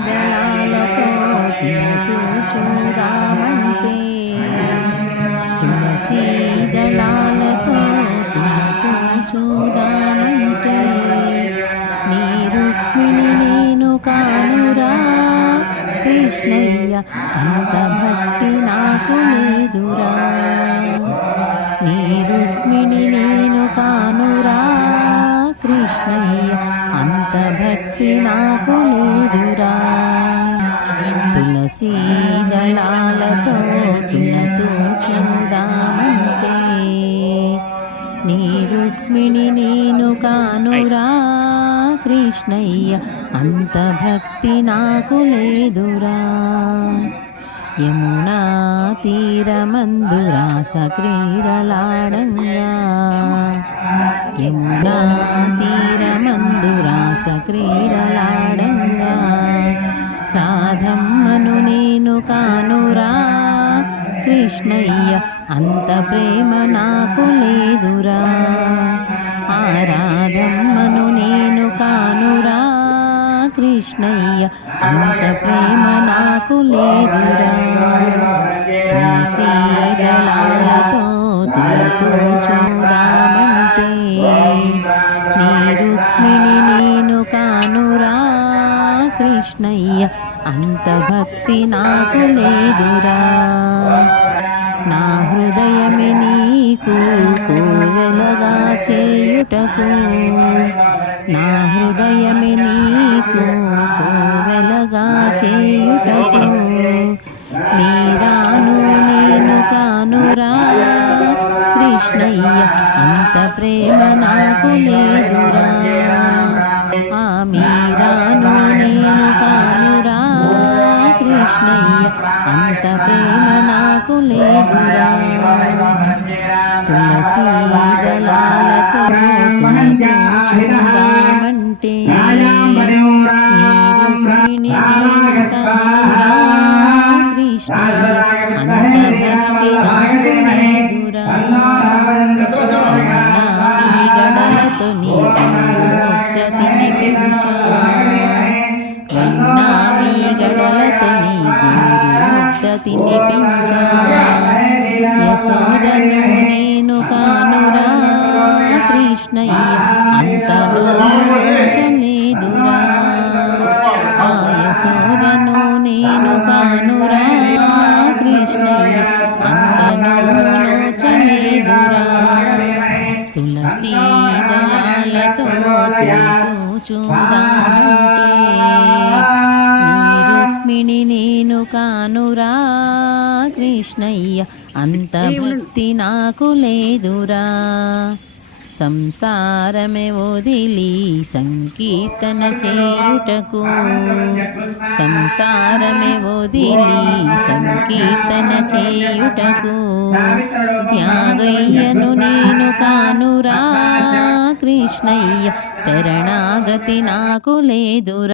తులసీదళాలతో తిరుగుతూ తులసీదళాలతో తిరుగుతూ నీ రుక్మిణి నేను కానురా కృష్ణయ్య అంత భక్తి నాకు లేదురా నీ రుక్మిణి నేను కానురా కృష్ణయ్య అంత భక్తి నాకు లేదురా తులసీ దళాలతో తులతో చూడామంటే నీ రుక్మిణి నేను కానురా. కృష్ణయ్య అంత భక్తి నాకు లేదురా. యమునా తీరమందు రాస క్రీడలాడంగా యమునా తీరమందు రాస సక్రీడలాడంగా. రాధమ్మను నేను కానురా. కృష్ణయ్య అంత ప్రేమ నాకు లేదురా. ఆ రాధమ్మను నేను కానురా. కృష్ణయ్య అంత ప్రేమ నాకు లేదురా. తులసీ దళాలతో తులతో చూడామని కృష్ణయ్య అంత భక్తి నాకు లేదురా. నా హృదయమి నీకు కోవెలగా చేయుటకు. నా హృదయమి నీకు కోవెలగా చేయుటకు. మీరాను నేను కానురా. కృష్ణయ్య అంత ప్రేమ నాకు లేదురా. ఆ మీరాను కృష్ణయ్య అంత ప్రేమ నాకు లేదురా తులసీ దళాలతో తులతో కృష్ణయ్య అంత భక్తి నాకు లేదురా గడలతో నీ పెంచా తినిపించా గడలతో నీ గురు ముద్ద యశోదను నేను కానురా కృష్ణయ్య అంతలో లేదురా ఆ యశోదను నేను కానురా కృష్ణయ్య అంతలో నోచలేదురా తులసీ దళాలతో తులతో కానురా కృష్ణయ్య అంత భక్తి నాకు లేదురా. సంసారమే వదిలి సంకీర్తన చేయుటకు. సంసారమే వదిలి సంకీర్తన చేయుటకు. త్యాగయ్యను నేను కానురా కృష్ణయ్య శరణాగతి నాకు లేదురా.